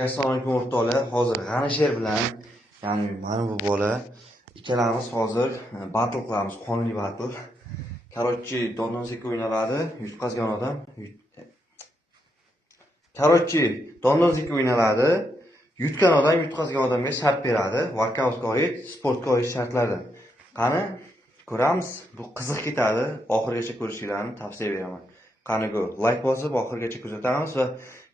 Assalomu alaykum o'rtoqlar. Hozir G'anisher bilan, ya'ni mana bu bola ikkalamiz hozir battle qilamiz, qonli battle. Короче, dondonseka o'ynaladi, yutqazgan odam. Короче, dondonseka o'ynaladi, yutgan odam yutqazgan odamga shart beradi. Workoutga oid, sportga oid shartlardan. Qani, ko'ramiz. Bu qiziq ketadi. Oxirigacha ko'rishinglarni tavsiya beraman. Qani go, like bosib oxirigacha kuzatamiz va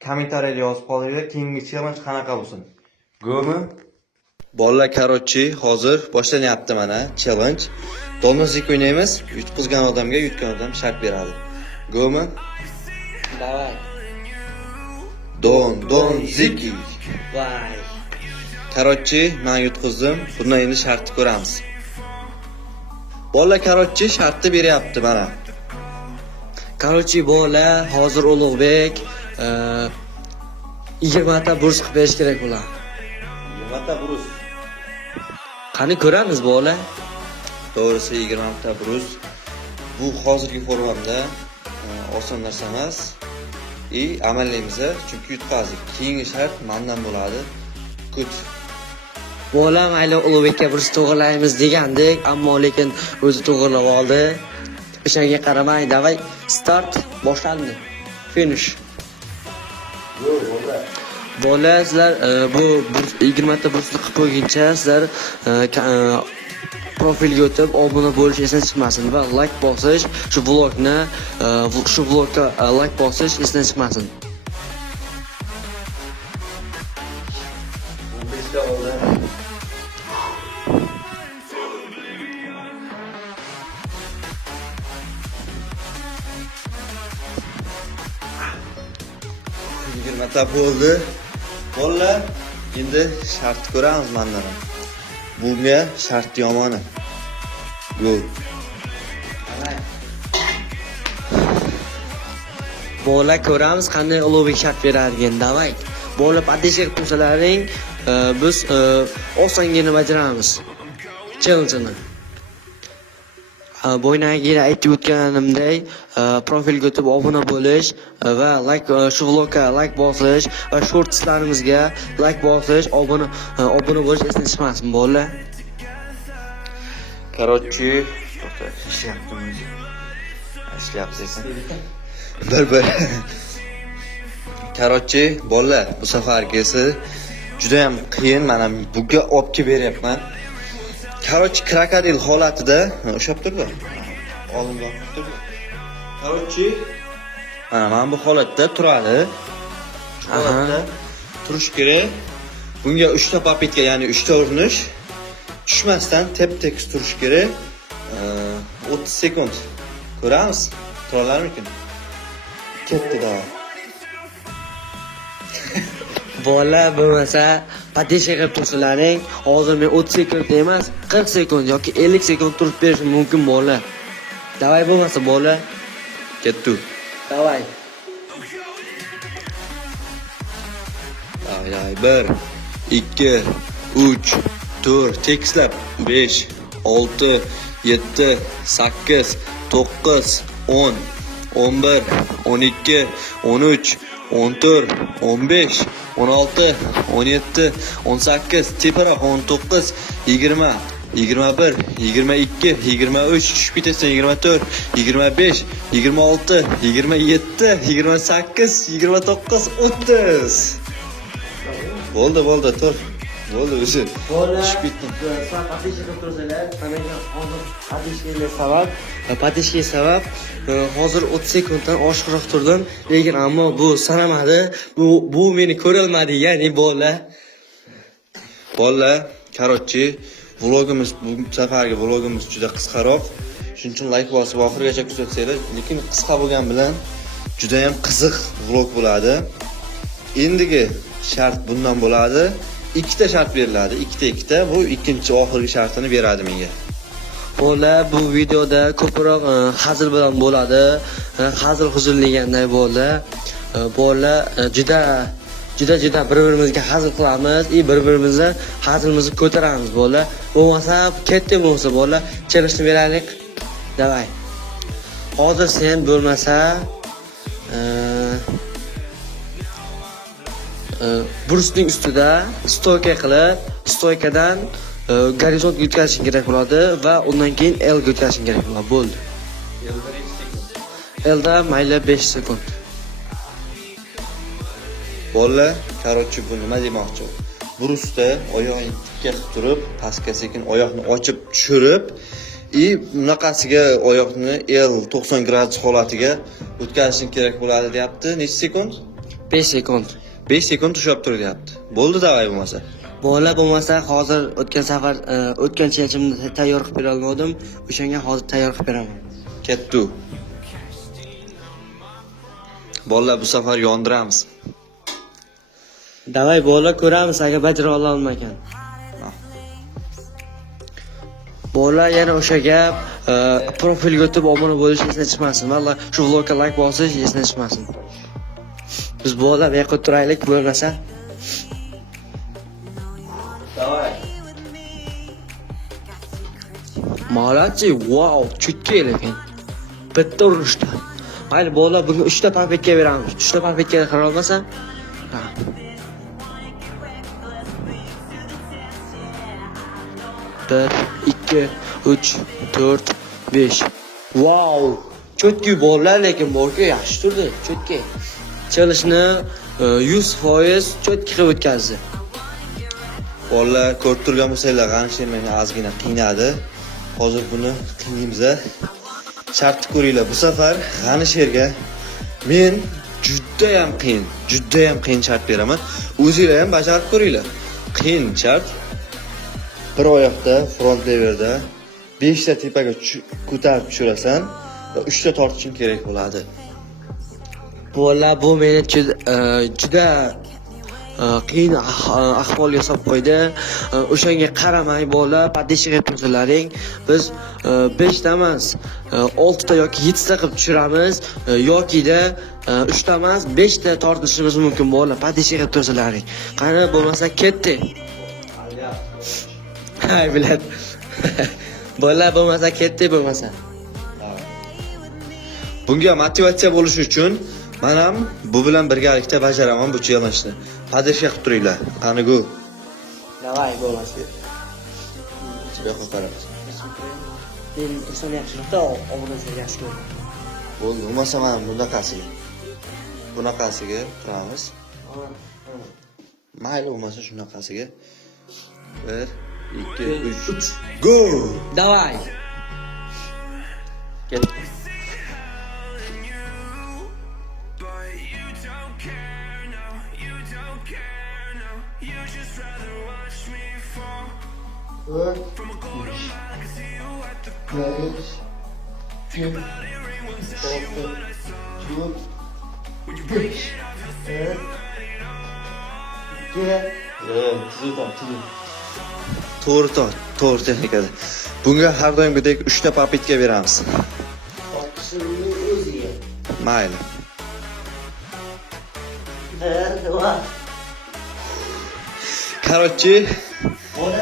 kommentariyada yozib qolinglar, keyingi challenge qanaqa bo'lsin. Go'mi? Bolalar, короче, hozir boshlanyapti mana challenge. Dondonseka o'ynaymiz, yutqizgan odamga yutgan odam shart beradi. Go'mi? Давай. Dondonseki. Vay. Короче, men yutqizdim. Bundan endi shartni ko'ramiz. Bolalar, короче, shartni beryapti mana. Короче, bola hozir Ulug'bek 20 ta burs qilib berish kerak bo'ladi. 20 ta brus. Qani ko'ramiz bola. To'g'risi 20 ta brus. Bu hozirgi formamda oson narsa emas. Amallaymiz, chunki yutqazdik. Keyingi shart mendan bo'ladi. Kut. Bola mayli Ulug'bekka burs to'g'irlaymiz degandik, ammo lekin o'zi to'g'irlab oldi. O'shanga qaramay, davay, start boshlandi. Finish. Bola sizlar bu 20 ta bursni qilib qo'yguncha sizlar profilga o'tib obuna bo'lish esdan chiqmasin va like bosish, shu vlogga like bosish esdan chiqmasin. 15 ta oldi. Ta bo'ldi. Bolalar, endi shart ko'ramiz mendan. Bunga shart yomoni. Gol. Bola ko'ramiz qanday Ulug'bek shart beradigan. Davay. Bola padishlik qilsalaring, biz osongina bajaramiz. Challenge-ni. Bo'ynagiga aytib o'tganimdek, profilga o'tib obuna bo'lish va shu vlogga like bosish va shortslarimizga like bosish, obuna bo'lish esdan chiqmasin bola. Короче, ishlayapti. Bir. Короче, bolalar, bu safargisi juda ham qiyin. Mana bunga olib kelib beryapman. Короче, krokodil holatida o'shab turdi. Oldinroq turdi. Короче, mana bu holatda turadi. Shu holatda turish kerak. Bunga 3 ta papetka, ya'ni 3 ta urinish tushmasdan tep-tekis turish kerak. 30 sekund. Ko'ramiz. Turalarmikin? Ketdi da. Bola bo'lmasa padishlik qilib tursalaring, hozir men 30 sekund emas, 40 sekund yoki 50 sekund turib berishim mumkin bola. Davay bo'lmasa bola. Ketdi. Davay. Ay 1 2 3 4 tekislab 5 6 7 8 9 10 11 12 13 14 15 16 17 18 teparoq 19 20 21 22 23 tushib ketasan 24 25 26 27 28 29 30 Bo'ldi, tur. Bo'ldi o'zi. Bola tushib ketdim. Sen padishlik qilib tursalar, qanaqa hozir padishlik sabab hozir 30 sekunddan oshiqroq turdim, lekin ammo bu sanamadi. Bu meni ko'rilmadi, ya'ni bola. Bolalar, короче, vlogimiz bu safargi vlogimiz juda qisqaroq. Shuning uchun like bosib oxirigacha kuzatsanglar, lekin qisqa bo'lgan bilan juda ham qiziq vlog bo'ladi. Endigi shart bundan bo'ladi. 2 ta shart beriladi. 2 ta. Bu ikkinchi oxirgi shartini beradi menga. Bola bu videoda ko'proq hazil bilan bo'ladi. Hazil huzurlanganday bola. Bola juda bir-birimizga hazil qilamiz, bir-birimizni hazilimizni ko'taramiz bola. Bo'lmasa, katta bo'lsa bola, challenge beraylik. Davay. Hozir sen bo'lmasa brusning ustida stoyka qilib, stoykadan gorizont o'tkazishing kerak bo'ladi va undan keyin L ga o'tkazishing kerak bo'ladi. Bo'ldi. L da mayli 5 sekund. Bolalar, короче, bu nima demoqchi? Brusda oyoqni tikka qilib turib, pastga sekin oyoqni ochib tushirib, bunaqasiga oyoqni L 90 gradus holatiga o'tkazishing kerak bo'ladi deyapti. Necha sekund? 5 sekund. 5 sekund ushlab tur deyapti. Bo'ldi, davay bo'lmasa. Bolalar bo'lmasa, hozir o'tgan safar o'tgan chelakchimni tayyor qilib bera olmadim. O'shanga hozir tayyor qilib beraman. Ketdi. Bolalar bu safar yondiramiz. Davay bolalar ko'ramiz agar bajara ololmagan. Bolalar yana o'sha gap, profilga o'tib obuna bo'lish esdan chiqmasin. Valloh shu vlogga like bosish esdan chiqmasin. Biz bolalar bu yoqqa turaylik bo'lmasa. Davay. Молодцы, wow, chutki lekin. Bitta urishda. Mayli bolalar bunga 3 ta papetga beramiz. 3 ta papetga qira olmasa, ha. 1, 2, 3, 4, 5. Wow! Chotki bolalar lekin borku yaxshi turdi, chotki. Chalishni 100% chotki qilib o'tkazdi. Bolalar ko'rib turgan bo'lsanglar, g'anish meni ozgina qiynadi. Hozir buni qiynaymiz. Shartni ko'ringlar. Bu safar g'anishga men juda ham qiyin shart beraman. O'zinglar ham bajarib ko'ringlar. Qiyin shart. Bir oyoqda front leverda 5 ta tepaga ko'tarib tushirasan va 3 ta tortishing kerak bo'ladi. Bolalar bu meni juda qiyin ahvolga solib qo'ydi. O'shanga qaramay bolalar, podeshga tursinlaring. Biz 5 ta emas, 6 ta yoki 7 ta qilib tushiramiz yoki-da 3 ta emas, 5 ta tortishimiz mumkin bolalar, podeshga tursinlaring. Qani bo'lmasa ketdi. Hay bilad. Bolalar bo'lmasa ketdi bo'lmasa. Bunga motivatsiya bo'lish uchun men ham bu bilan birgalikda bajaraman bu challenjni. Podeshga qilib turinglar. Qani go. Davay bo'lmasa. Yo'q, qarab. Men inson yaxshilikda obunasi yaxshi ko'raman. Bo'ldi, bo'lmasa men bunaqasiga turamiz. Mayli bo'lmasa shunaqasiga. 1, 2, 3. Go! Davay. Ket. To'g'ri texnikada. Bunga har doimgidek 3 ta papetka beramiz. Mayli. Короче,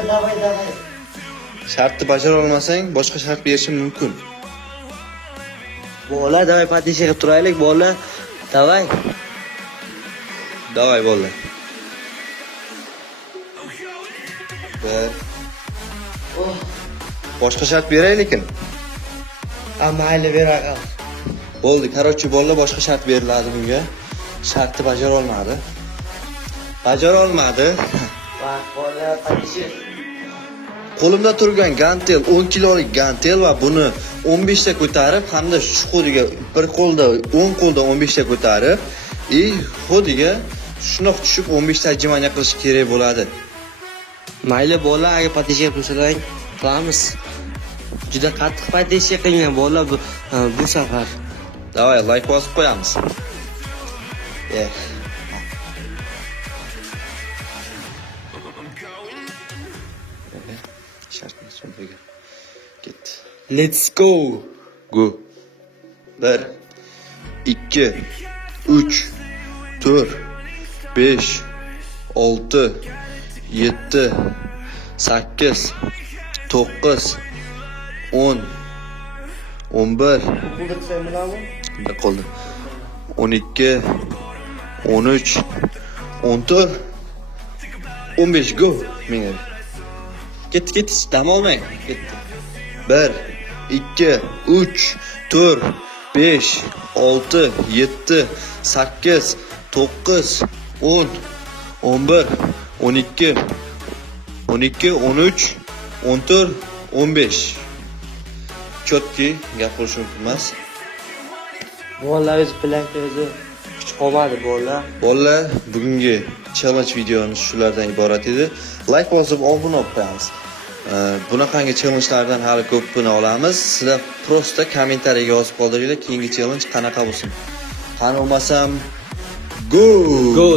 Davay. shartni bajara olmasang, boshqa shart berishim mumkin. Bolalar davay podeshga qilib turaylik, bolalar. Davay. Davay bolalar. Boshqa shart beray lekin. Mayli beraqa. Bo'ldi, короче, bolalar boshqa shart beriladi bunga. Shartni bajara olmadi. Va bolalar podeshga Qo'limda turgan gantel 10 kilolik gantel va buni 15 ta ko'tarib hamda shu xodiga bir qo'lda 10 qo'lda 15 ta ko'tarib, xodiga shunoq tushib 15 ta jimaniya qilish kerak bo'ladi. Mayli bolalar, agar podeshga qilsalaring qilamiz. Juda qattiq podeshga qilgan bolalar bu safar. Davay, like bosib qo'yamiz. Shartni so'ndiga. Ketdi. Let's go. Go. 1 2 3 4 5 6 7 8 9 10 11 bir qoldi. 12 13 14, 15 go. Menga. Ketdi, dam olmang. Ketdi. 1, 2, 3, 4, 5, 6, 7, 8, 9, 10, 11, 12, 12, 13, 14, 15. Chotki gapirish mumkin emas. Bolalar o'z bilaklarida kuch qolmadi bolalar. Bolalar, bugungi challenge videomiz shulardan iborat edi. Like bosib, obuna bo'lib qo'yamiz. Bunaqangi challenge'lardan hali ko'pini olamiz. Sizlar prosta kommentariyaga yozib qoldiringlar, keyingi challenge qanaqa bo'lsin. Qani bo'lmasam go! Go!